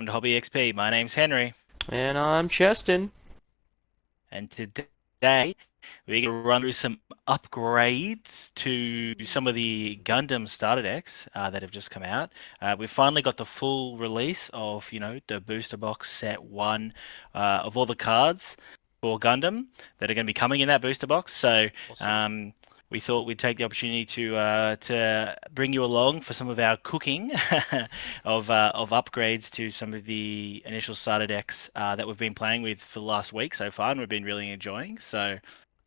welcome to HobbyEXP. My name's Henry, And I'm Cheston. and today we're going to run through some upgrades to some of the Gundam starter decks that have just come out. We've finally got the full release of, the booster box set one of all the cards for Gundam that are going to be coming in that booster box. So Awesome. um, we thought we'd take the opportunity to bring you along for some of our cooking of upgrades to some of the initial starter decks that we've been playing with for the last week so far, and we've been really enjoying. So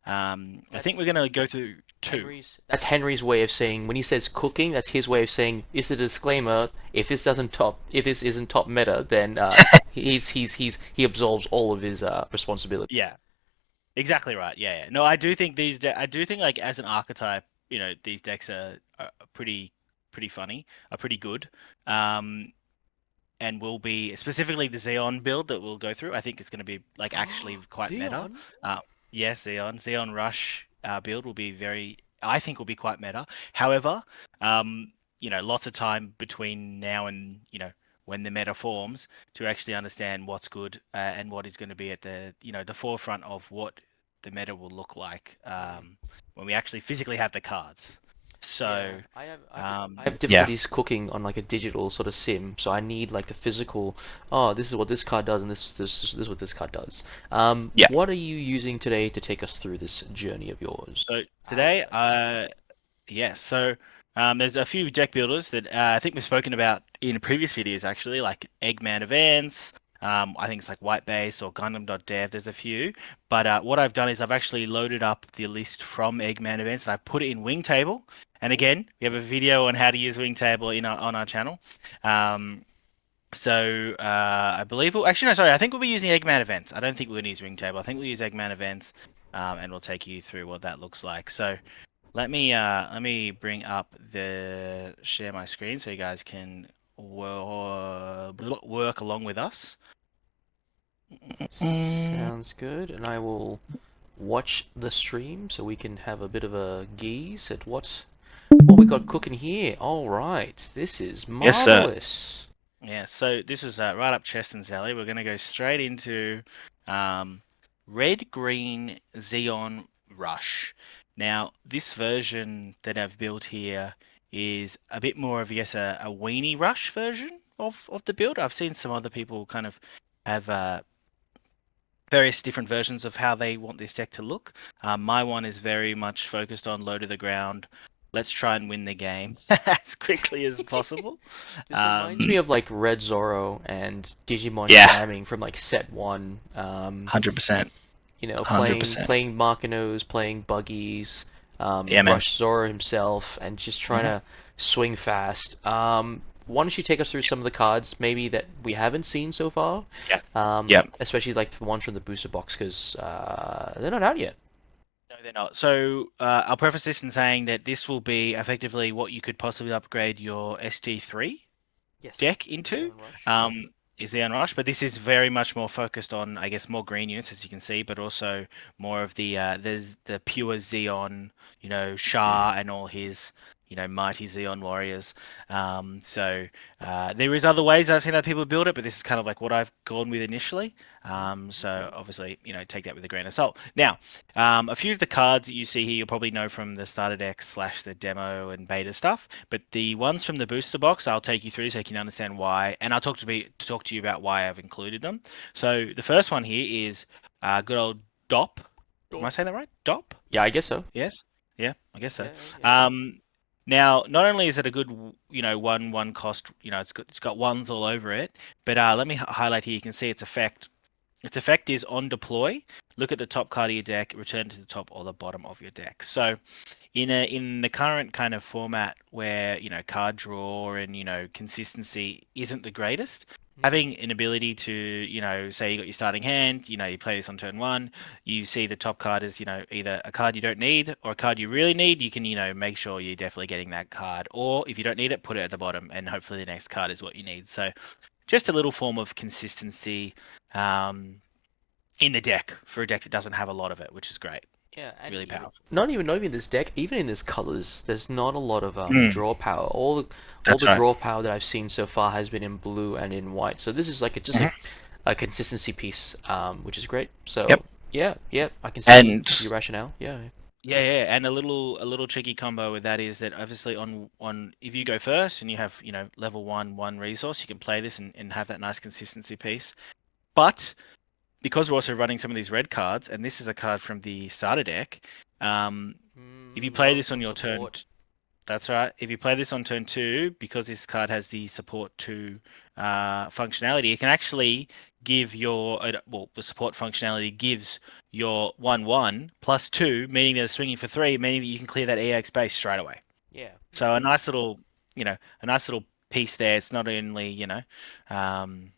I think we're That's going to go through two. Henry's way of saying when he says cooking, that's his way of saying it's a disclaimer. If this isn't top meta, then he absolves all of his responsibility. Yeah, exactly right. Yeah, yeah. No, I do think I do think like as an archetype, these decks are pretty funny, are pretty good. Um, and will be specifically the Zeon build that we'll go through. I think it's going to be like actually quite meta. Zeon? Yes, Zeon Rush build will be I think will be quite meta. However, lots of time between now and when the meta forms to actually understand what's good and what is going to be at the forefront of what the meta will look like when we actually physically have the cards. So, Yeah, I have yeah. difficulties cooking on like a digital sort of sim, so I need like the physical. Oh, this is what this card does, and this is what this card does. Yeah. What are you using today to take us through this journey of yours? So Our today, journey. yes. So there's a few deck builders that I think we've spoken about in previous videos actually, like Eggman Advance. I think it's like White Base or Gundam.dev. There's a few, but what I've done is I've actually loaded up the list from Eggman Advance and I put it in Wingtable. And Ooh. again, we have a video on how to use Wingtable on our channel. Um, I believe actually no, sorry, I think we'll be using Eggman Events. I don't think we're gonna use Wingtable. I think we'll use Eggman Events, and we'll take you through what that looks like. So let me bring up the share my screen so you guys can work along with us. Sounds good, and I will watch the stream so we can have a bit of a gaze at what we got cooking here. All right, this is Yes, sir. marvelous. Yeah, so this is right up Cheston's alley. We're going to go straight into um, Red Green Zeon Rush. Now, this version that I've built here is a bit more of, yes, a weenie rush version of the build. I've seen some other people kind of have various different versions of how they want this deck to look. My one is very much focused on low to the ground. Let's try and win the game as quickly as possible. This reminds me Um, of like Red Zoro and Digimon yeah. jamming from like set one. 100%. Playing 100%. Markinos, playing Buggies, Yeah, man. Rush Zoro himself, and just trying Hmm. to swing fast. Why don't you take us through some of the cards maybe that we haven't seen so far? Yeah. Yeah. Especially like the ones from the booster box because they're not out yet. No, they're not. So I'll preface this in saying that this will be effectively what you could possibly upgrade your ST3 Yes. deck into. Zeon Rush. Yep. Is the Unrush, but this is very much more focused on, I guess, more green units as you can see, but also more of there's the pure Xeon, Shah and all his, mighty Xeon warriors. There is other ways I've seen other people build it, but this is kind of like what I've gone with initially. So Okay. obviously, take that with a grain of salt. Now, a few of the cards that you see here, you'll probably know from the starter deck / the demo and beta stuff. But the ones from the booster box, I'll take you through so you can understand why, and I'll talk to you about why I've included them. So the first one here is good old Dop. Am I saying that right? Dop? Yeah, I guess so. Yes. Yeah, I guess so. Yeah, yeah. Now, not only is it a good, one cost, it's got ones all over it, but let me highlight here. You can see its effect. Its effect is on deploy. Look at the top card of your deck, return to the top or the bottom of your deck. So in the current kind of format where card draw and consistency isn't the greatest, Hmm. having an ability to say you got your starting hand, you play this on turn one, you see the top card is either a card you don't need or a card you really need, you can make sure you're definitely getting that card, or if you don't need it, put it at the bottom and hopefully the next card is what you need. So just a little form of consistency um, in the deck for a deck that doesn't have a lot of it, which is great. Yeah, and Really even powerful. not even this deck, even in this colors, there's not a lot of Mm, draw power. All that's the right. draw power that I've seen so far has been in blue and in white. So this is like just Mhm. a consistency piece, which is great. Yep. So yeah, yeah, I can see And your rationale. Yeah, yeah, yeah, and a little tricky combo with that is that obviously on if you go first and you have level one resource, you can play this and have that nice consistency piece. But because we're also running some of these red cards, and this is a card from the starter deck, if you play love this on some your turn, support. that's right. If you play this on turn two, because this card has the support two functionality, it can actually give well, the support functionality gives your 1/1 plus two, meaning they're swinging for three, meaning that you can clear that EX base straight away. Yeah, yeah, So a nice little piece there. It's not only, um,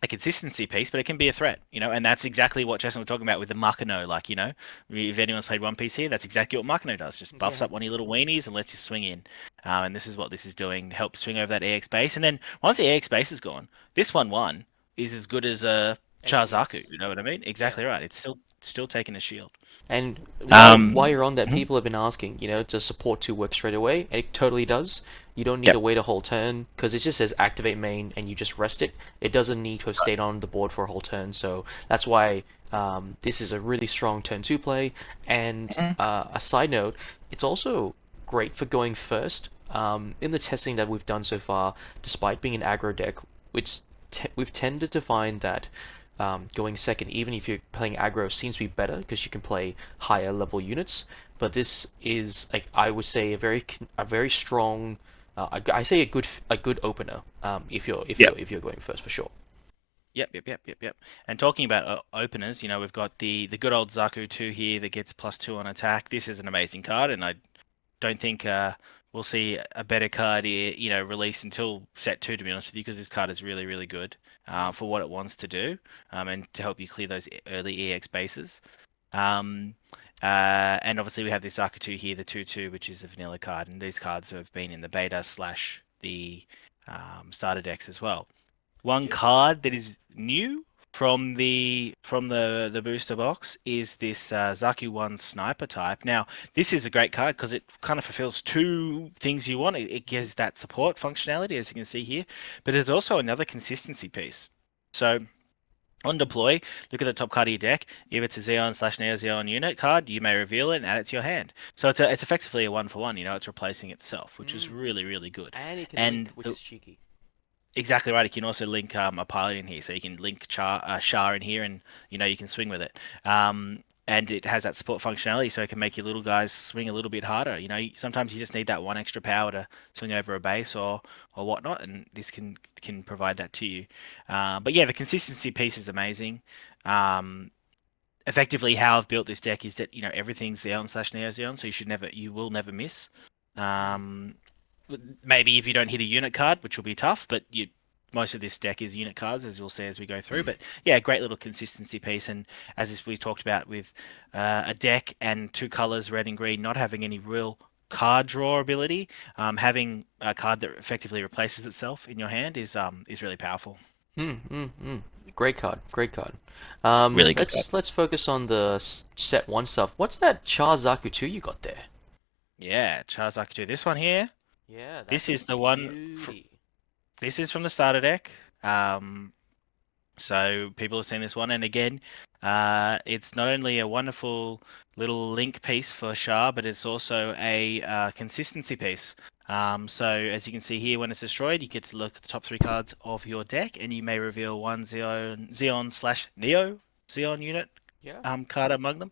a consistency piece, but it can be a threat, and that's exactly what Justin was talking about with the Makino. Like, if anyone's played One Piece here, that's exactly what Makino does. Just buffs yeah. up one of your little weenies and lets you swing in. And this is what this is doing, help swing over that EX base. And then once the EX base is gone, this 1/1 is as good as Anything Charzaku. else? You know what I mean? Yeah. Exactly right. It's still taking a shield. And while Um, you're on that, mhm. people have been asking, does support 2 work straight away? And it totally does. You don't need to Yep. wait a whole turn because it just says activate main and you just rest it. It doesn't need to have stayed on the board for a whole turn, so that's why this is a really strong turn 2 play. And Mhm. a side note, it's also great for going first. In the testing that we've done so far, despite being an aggro deck, we've tended to find that going second, even if you're playing aggro, seems to be better because you can play higher level units. But this is, like, I would say, a very strong. I say a good opener. Yep. If you're going first for sure. Yep. And talking about openers, we've got the good old Zaku 2 here that gets +2 on attack. This is an amazing card, and I don't think we'll see a better card here, released until set 2, to be honest with you, because this card is really, really good Mm. for what it wants to do, and to help you clear those early EX bases. Um, and obviously we have this Zaku 2 here, the 2/2, which is a vanilla card, and these cards have been in the beta slash the starter decks as well. One Just card that is new from the booster box is this Zaku 1 Sniper type. Now, this is a great card because it kind of fulfills two things you want. It gives that support functionality, as you can see here, but it's also another consistency piece. So on deploy, look at the top card of your deck. If it's a Zeon/Neo Zeon unit card, you may reveal it and add it to your hand. So it's effectively a 1-for-1. It's replacing itself, which is mm. really, really good. And it can link, And which the is cheeky. Exactly right. You can also link a pilot in here, so you can link Char in here, and you can swing with it. And it has that support functionality, so it can make your little guys swing a little bit harder. Sometimes you just need that one extra power to swing over a base or whatnot, and this can provide that to you. But yeah, the consistency piece is amazing. Um, Effectively, how I've built this deck is that everything's Xeon/Neo Xeon, so you will never miss. Mm. Um, Maybe if you don't hit a unit card, which will be tough, but most of this deck is unit cards, as you'll see as we go through. But yeah, great little consistency piece, and we talked about with a deck and two colors, red and green, not having any real card draw ability, having a card that effectively replaces itself in your hand is really powerful. Great card, great card. Really good card. Let's focus on the set one stuff. What's that Chazaku 2 you got there? Yeah, Charizard 2. This one here. Yeah, This that's a is the one. beauty. This is from the starter deck. Um, So people have seen this one, and again, it's not only a wonderful little link piece for Shah, but it's also a consistency piece. So as you can see here, when it's destroyed, you get to look at the top three cards of your deck, and you may reveal one Xeon/Neo Xeon unit Yeah, card among them.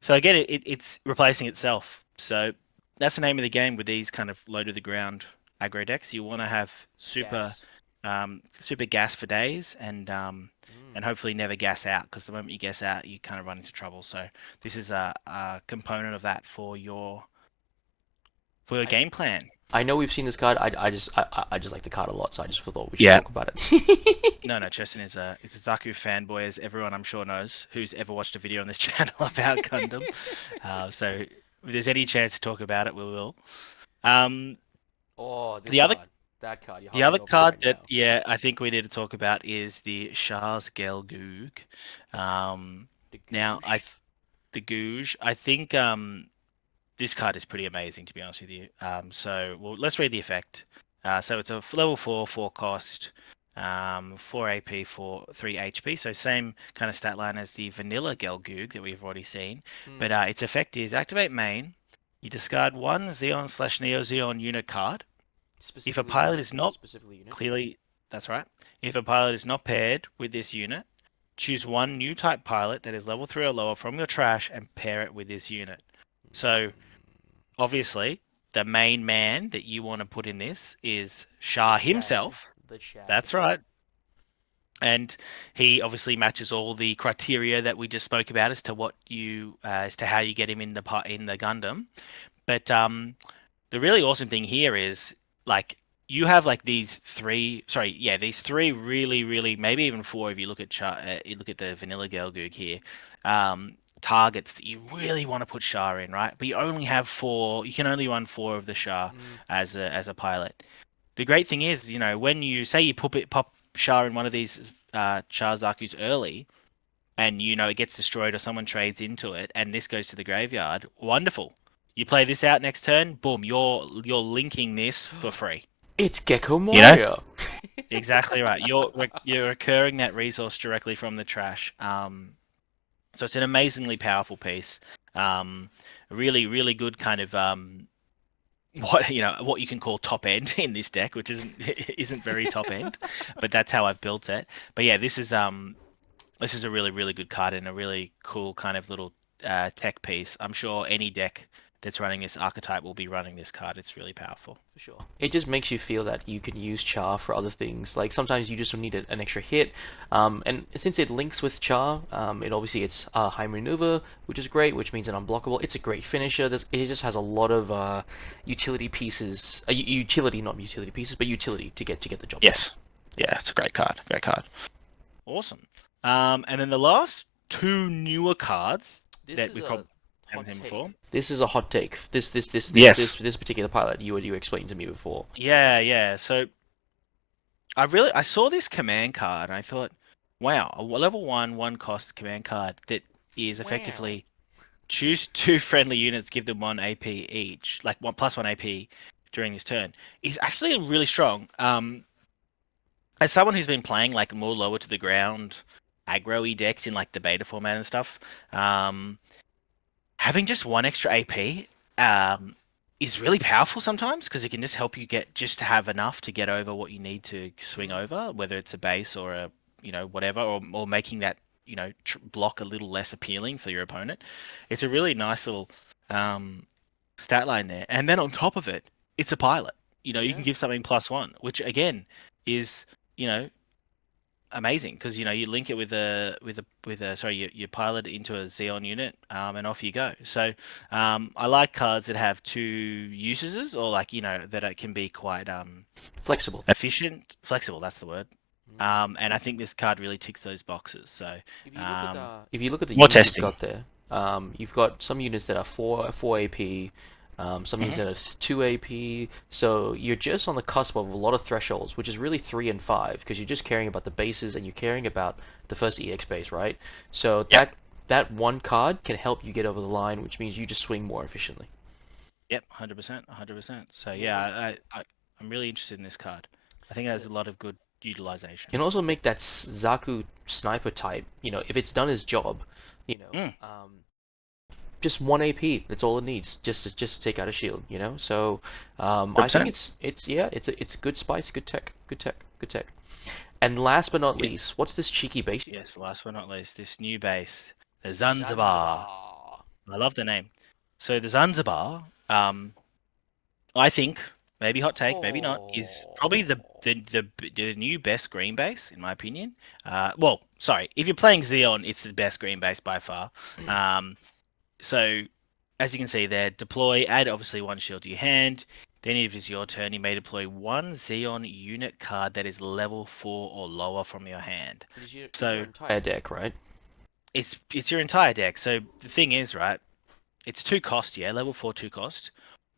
So again, it's replacing itself. So that's the name of the game with these kind of low to the ground aggro decks. You want to have gas. super gas for days Mm. and hopefully never gas out, because the moment you gas out, you kind of run into trouble. So this is a component of that for your I game plan. I know we've seen this card. I just like the card a lot, so I just thought we should Yeah. talk about it. No, Cheston is a Zaku fanboy, as everyone I'm sure knows who's ever watched a video on this channel about Gundam. So if there's any chance to talk about it, we will. Um, Oh, this the other card, that card, you're The other hovering over it card right that, now. yeah, I think we need to talk about is the Shah's Gelgoog. Um, The now, Goosh. the Gouge, I think this card is pretty amazing, to be honest with you. So, well, let's read the effect. So it's a level 4, 4 cost, 4 AP for 3 HP. So same kind of stat line as the vanilla Gelgoog that we've already seen. But its effect is activate main. You discard one Zeon/Neo Zeon unit card. If a Specifically pilot unit. is not Specifically unit. clearly, that's right. If a pilot is not paired with this unit, choose one new type pilot that is level 3 or lower from your trash and pair it with this unit. So obviously, the main man that you want to put in this is Shah himself. The Chad. That's right. And he obviously matches all the criteria that we just spoke about as to what you as to how you get him in the Gundam. But the really awesome thing here is like you have like these three really maybe even four if you look at you look at the vanilla Gelgoog here, targets that you really want to put Shah in, right? But you only have four. You can only run four of the Shah as a pilot. The great thing is, you know, when you say you pop Shah in one of these Shah Zaku's early, and you know it gets destroyed or someone trades into it, and this goes to the graveyard. Wonderful. You play this out next turn, boom, you're linking this for free. It's Gecko You know? Moria. Exactly right. You're recurring that resource directly from the trash. So it's an amazingly powerful piece. Really good kind of what you can call top end in this deck, which isn't very top end, but that's how I've built it. But yeah, this is a really good card and a really cool kind of little tech piece. I'm sure any deck that's running this archetype will be running this card. It's really powerful. For sure. It just makes you feel that you can use Char for other things. Like sometimes you just need an extra hit. And since it links with Char, it's high maneuver, which is great, which means an unblockable. It's a great finisher. It just has a lot of utility pieces. Not utility pieces, but utility to get the job done. Yes. Yeah, it's a great card. Great card. Awesome. And then the last two newer cards that we probably haven't seen before. This is a hot take. This particular pilot you explained to me before. Yeah. So I saw this command card and I thought, wow, a level 1 cost command card that is effectively choose 2 friendly units, give them 1 AP each, like 1+1 AP during this turn, is actually really strong. As someone who's been playing like more lower to the ground aggro-y decks in like the beta format and stuff, having just 1 extra AP is really powerful sometimes because it can just help you to have enough to get over what you need to swing over, whether it's a base or a whatever, or making that block a little less appealing for your opponent. It's a really nice little stat line there, and then on top of it, it's a pilot. You can give something +1, which again is amazing because you link it with you pilot it into a Zeon unit, and off you go. So I like cards that have 2 uses, or like that it can be quite flexible. Flexible, that's the word. And I think this card really ticks those boxes. So if you look at the more units testing. you've got there, you've got some units that are 4 AP, some units that are 2 AP. So you're just on the cusp of a lot of thresholds, which is really 3 and 5, because you're just caring about the bases and you're caring about the first EX base, right? So that one card can help you get over the line, which means you just swing more efficiently. Yep, 100%. So yeah, I'm really interested in this card. I think it has a lot of good utilization. You can also make that Zaku sniper type, if it's done its job, just 1 AP. That's all it needs, just to take out a shield, So I think it's a good spice, good tech. And last but not least, what's this cheeky base? Yes, last but not least, this new base, the Zanzibar. I love the name. So the Zanzibar, I think, maybe hot take, maybe not, is probably the new best green base in my opinion. Well, sorry, if you're playing Zeon, it's the best green base by far. So as you can see there, deploy, add obviously 1 shield to your hand. Then if it's your turn, you may deploy 1 Zeon unit card that is level 4 or lower from your hand. It's your entire deck, right? It's your entire deck. So the thing is, right, it's 2 cost, level 4 2 cost.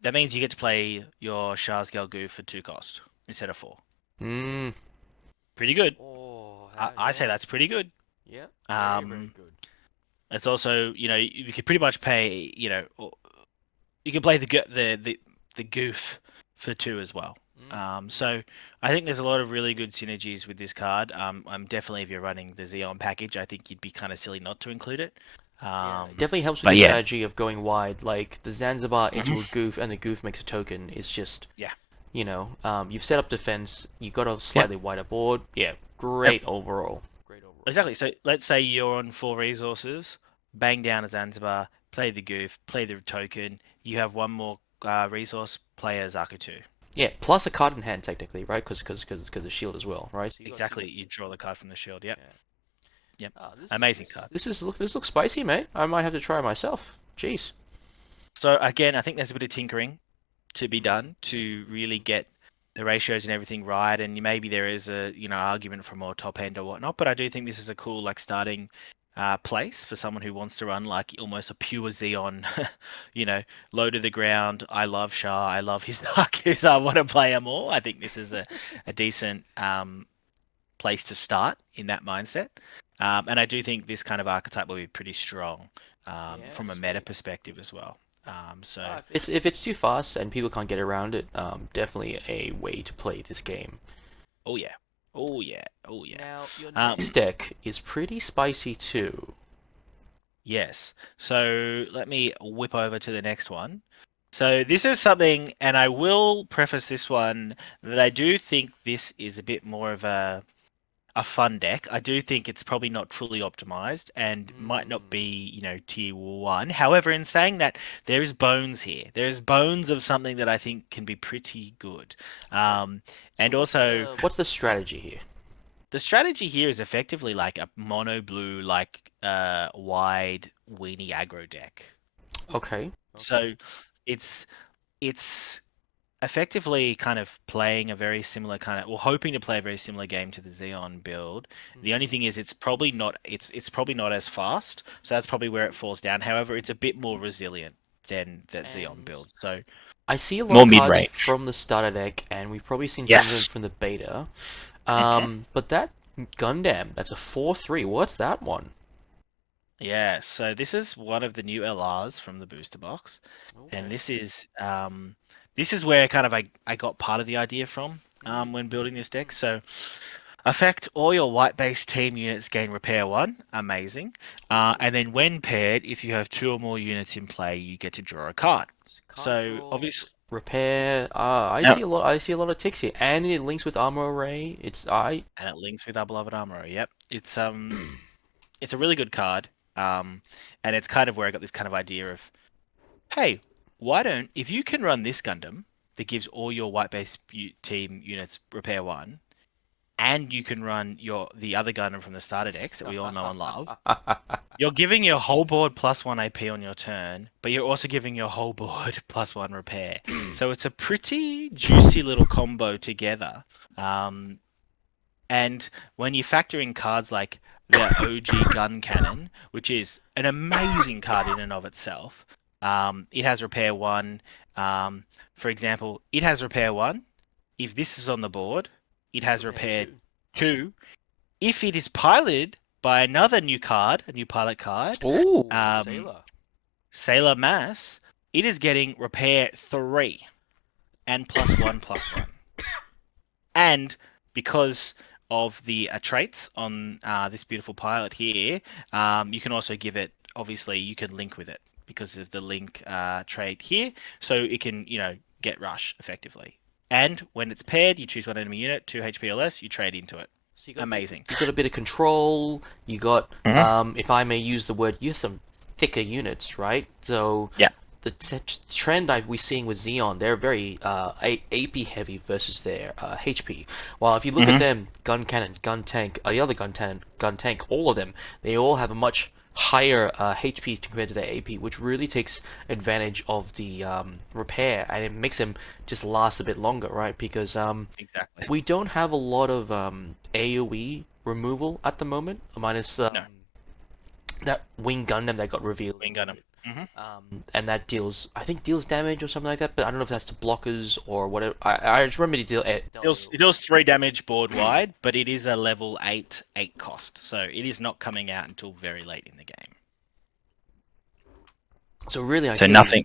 That means you get to play your Shah's Gelgoog for 2 cost instead of 4. Pretty good. I say that's pretty good. Yeah. Very good. It's also, you could pretty much pay, you can play the goof for 2 as well. So I think there's a lot of really good synergies with this card. I'm definitely, if you're running the Xeon package, I think you'd be kind of silly not to include it. Yeah, it definitely helps with But your yeah, strategy of going wide. Like the Zanzibar into a mhm, goof and the goof makes a token is just, yeah, you've set up defense, you got a yep, slightly wider board. Yeah, yep, great overall. Great overall. exactly. So let's say you're on 4 resources, bang down a Zanzibar, play the goof, play the token. You have one more resource, play a Zakutu. Yeah, plus a card in hand technically, right? Because the shield as well, right? So you Exactly, got you draw the card from the shield. Yep, yeah. yep, This amazing this card. this is this looks spicy, mate. I might have to try it myself. Jeez. So again, I think there's a bit of tinkering to be Mm, done to really get the ratios and everything right. And maybe there is a argument for more top end or whatnot. But I do think this is a cool starting place for someone who wants to run like almost a pure Xeon, low to the ground. I love Shah. I love his Darkus. I want to play them all. I think this is a decent place to start in that mindset. And I do think this kind of archetype will be pretty strong yeah, from a meta sweet. perspective as well. So If it's too fast and people can't get around it, definitely a way to play this game. Oh yeah. Oh yeah. Oh yeah. Now, your Um, next deck is pretty spicy too. yes. So let me whip over to the next one. So this is something, and I will preface this one that I do think this is a bit more of a fun deck. I do think it's probably not fully optimized and might not Mm, be, tier 1. However, in saying that, there is bones here. There is bones of something that I think can be pretty good. okay. Um, So and what's also, the strategy here? the strategy here is effectively like a mono blue, like wide weenie aggro deck. Okay. Okay. So it's it's effectively kind of playing a very similar kind of, well, hoping to play a very similar game to the Xeon build. The only thing Hmm. is it's probably not as fast, so that's probably where it falls down. However, it's a bit more resilient than that Xeon And build. So I see a lot more of mid cards range. from the starter deck, and we've probably seen some of them Yes. from the beta. Hmm. But that Gundam, that's a 4/3. What's that one? Yeah, so this is one of the new LRs from the booster box, and Okay. this is where kind of I got part of the idea from when building this deck. So affect all your white base team units gain repair 1, amazing. And Ooh. then when paired, if you have 2 or more units in play, you get to draw a card. Card So draw, obviously, repair. I yep. see a lot. I see a lot of ticks here, and it links with armor array. It's I. And it links with our beloved armor. Yep, it's a really good card. And it's kind of where I got this kind of idea of, hey, why don't, if you can run this Gundam that gives all your white base team units repair 1, and you can run the other Gundam from the starter decks that we all know and love, you're giving your whole board +1 AP on your turn, but you're also giving your whole board +1 repair. So it's a pretty juicy little combo together. Um, and when you factor in cards like the OG Gun Cannon, which is an amazing card in and of itself, it has repair 1. Um, for example, it has repair 1. If this is on the board, it has Repair repair two. 2. If it is piloted by another new card, a new pilot card, Oh, um, Sailor. Sailor Mass, it is getting repair 3 and +1/+1. And because of the traits on this beautiful pilot here, you can also give it, obviously, you can link with it because of the link trait here. So it can, get rush effectively. And when it's paired, you choose one enemy unit, 2 HP or less, you trade into it. So Amazing. you got a bit of control. You got, Hmm. if I may use the word, you have some thicker units, right? So Yeah. the trend we're seeing with Xeon, they're very AP heavy versus their HP. While if you look at Hmm. them, gun cannon, gun tank, the other gun cannon, gun tank, all of them, they all have a much higher HP compared to their AP, which really takes advantage of the repair and it makes them just last a bit longer, right? Because Exactly. we don't have a lot of AoE removal at the moment, minus No, that Wing Gundam that got revealed we in ain't the got him. Hmm. and that deals, I think, deals damage or something like that. But I don't know if that's to blockers or whatever. I just remember dealt It AoE. deals 3 damage board wide, but it is a level 8 cost, so it is not coming out until very late in the game. So really, I So think, nothing,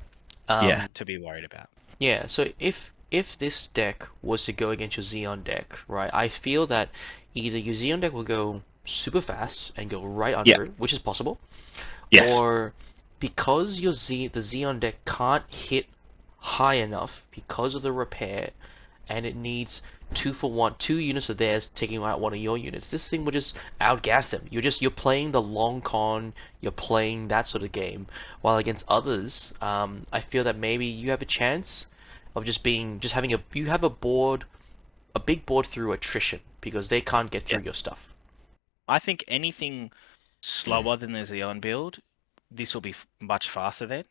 yeah, um, to be worried about. yeah. So if this deck was to go against your Xeon deck, right, I feel that either your Xeon deck will go super fast and go right Yeah. under it, which is possible, Yes. or because the Xeon deck can't hit high enough because of the repair, and it needs 2 for 1, 2 units of theirs taking out one of your units. This thing will just outgas them. You're playing the long con. You're playing that sort of game. While against others, I feel that maybe you have a chance of just having you have a big board through attrition because they can't get Yeah. through your stuff. I think anything slower than the Xeon build, this will be much faster then.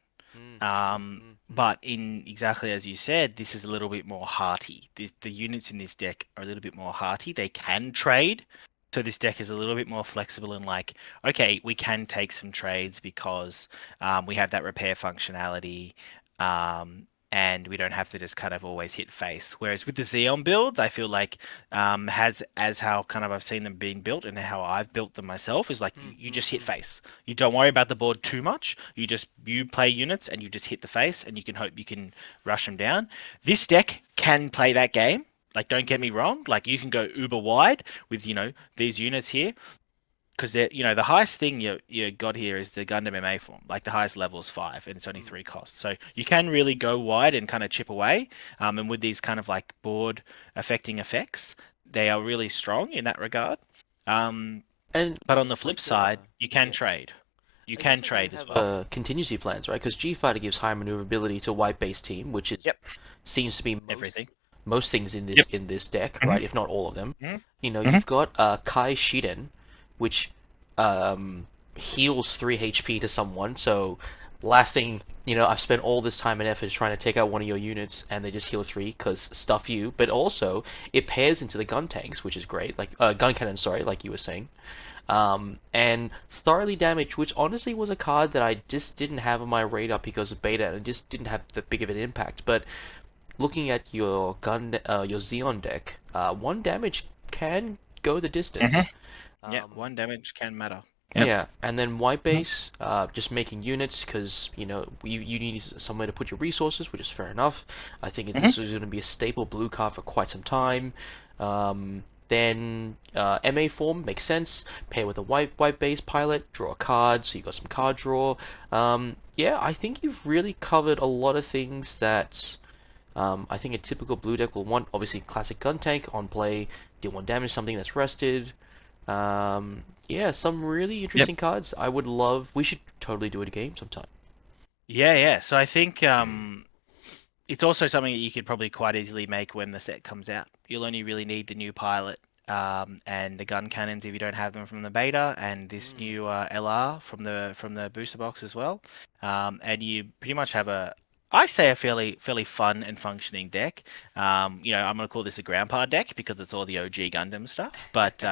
But in exactly as you said, this is a little bit more hearty. The units in this deck are a little bit more hearty. They can trade. So this deck is a little bit more flexible and like, okay, we can take some trades because we have that repair functionality. And we don't have to just kind of always hit face. Whereas with the Xeon builds, I feel like has as how kind of I've seen them being built and how I've built them myself is like you just hit face. You don't worry about the board too much. You play units and you just hit the face and you can hope you can rush them down. This deck can play that game. Like don't get me wrong. Like you can go uber wide with these units here because they're the highest thing you got here is the Gundam MA form. Like the highest level is 5 and it's only 3 costs. So you can really go wide and kind of chip away. And with these kind of like board affecting effects, they are really strong in that regard. Um, And but on the flip like side, you can yeah. trade. You It looks can like they trade as have well. contingency plans, right? Because G Fighter gives high maneuverability to white base team, which is Yep. seems to be Everything. most things in Yep. this deck, Hmm. right? If not all of them. Hmm. You know, Hmm. you've got Kai Shiden, which um, heals 3 HP to someone. So last thing, I've spent all this time and effort trying to take out one of your units, and they just heal 3 because stuff you. But also, it pairs into the gun tanks, which is great. Like gun cannon, sorry, like you were saying. And Thoroughly Damaged, which honestly was a card that I just didn't have on my radar because of beta, and it just didn't have that big of an impact. But looking at your Xeon deck, 1 damage can go the Hmm. distance. Yeah, Um, 1 damage can matter. Yep. yeah, and then White Hmm. Base, just making units because you need somewhere to put your resources, which is fair enough. I think Hmm. this is going to be a staple blue card for quite some time. Then MA form makes sense. Pair with a white base pilot, draw a card, so you got some card draw. Yeah, I think you've really covered a lot of things that I think a typical blue deck will want. Obviously, classic gun tank on play, deal 1 damage, something that's rested. Yeah, some really Yep. interesting cards. I would love. We should totally do it a game sometime. Yeah, yeah. So I think it's also something that you could probably quite easily make when the set comes out. You'll only really need the new pilot and the gun cannons if you don't have them from the beta, and this new LR from the booster box as well. And you pretty much have I say a fairly fun and functioning deck. I'm gonna call this a grandpa deck because it's all the OG Gundam stuff, but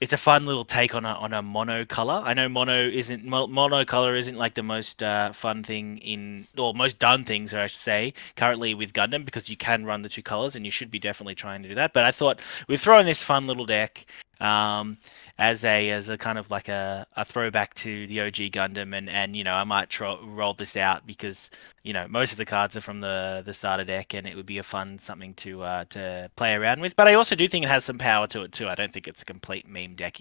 it's a fun little take on a mono color. I know mono color isn't like the most fun thing or most done things, I should say, currently with Gundam because you can run the two colors and you should be definitely trying to do that. But I thought we'd throw in this fun little deck um, as a kind of like a throwback to the OG Gundam and I might roll this out because most of the cards are from the starter deck, and it would be a fun something to play around with. But I also do think it has some power to it too. I don't think it's a complete meme deck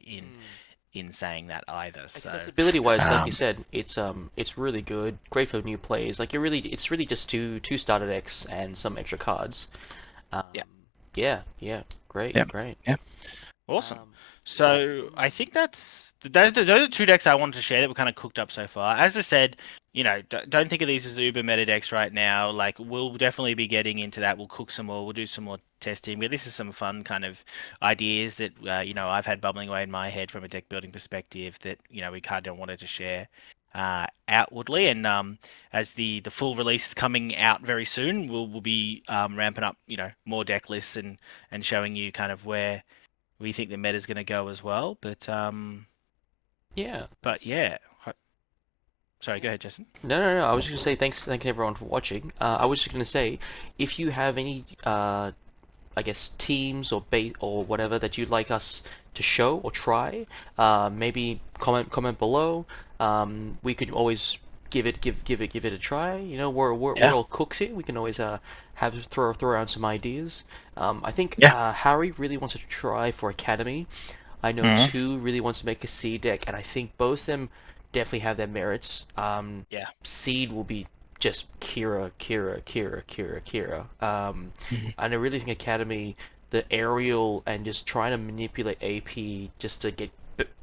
in saying that either. So, Accessibility wise, like you um, said, it's really good. Great for new players. Like it's really just two starter decks and some extra cards. Um, yeah, yeah, great, yeah, great. yeah, awesome. Um, yeah. So I think those are two decks I wanted to share that were kind of cooked up so far. As I said, don't think of these as uber meta decks right now. Like we'll definitely be getting into that. We'll cook some more. We'll do some more testing. But this is some fun kind of ideas that I've had bubbling away in my head from a deck building perspective that we kind of wanted to share outwardly. And as the full release is coming out very soon, we'll be ramping up more deck lists and showing you kind of where we think the meta is going to go as well. Yeah, But that's yeah, sorry, go ahead, Justin. no. I was just gonna say thanks everyone for watching. I was just gonna say, if you have any I guess teams or bait or whatever that you'd like us to show or try, maybe comment below. We could always give it a try. You know, we're Yeah. all cooks here. We can always have throw around some ideas. I think Yeah. Harry really wants to try for Academy. I know Hmm. two really wants to make a seed deck, and I think both of them definitely have their merits. Yeah. Seed will be just Kira. Mhm. And I really think Academy, the aerial and just trying to manipulate AP just to get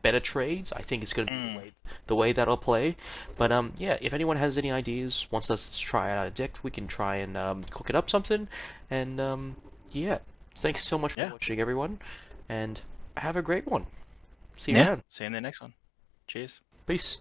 better trades, I think it's going to be Mm. the way that'll play. But yeah, if anyone has any ideas, wants us to try out a deck, we can try and cook it up something. And yeah, thanks so much for Yeah. watching, everyone, and have a great one. See you Yeah. around. See you in the next one. Cheers. Peace.